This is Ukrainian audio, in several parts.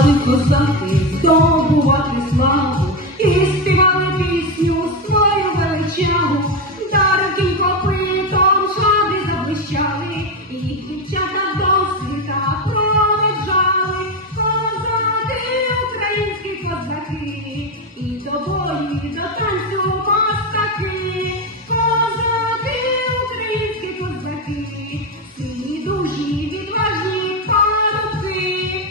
Стали козаки здобувати славу і співали пісню свою величаву. Дарки копитом шаблі заблищали, і їх дівчата до світа проведжали. Козаки, українські козаки, і до бою, і до танцю мастаки. Козаки, українські козаки, сильні, дужі, відважні парубки.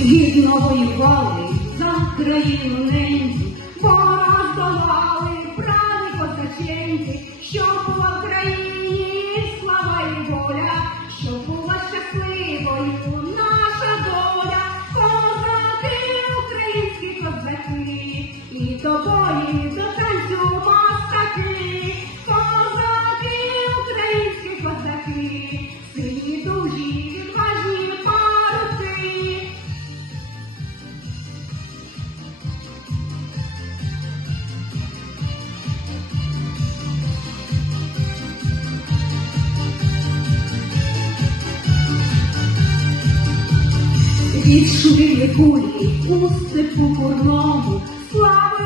Гідно воювали за країну неньку, ворога здолали праві козаченьки, щоб була в країні слава і воля, щоб була щасливою наша доля. Козаки, українські козаки, і до бою, і до танцю мастаки. Козаки, українські козаки, сильні, дужі, відважні парубки. Відчули кулі у степу бурному, слави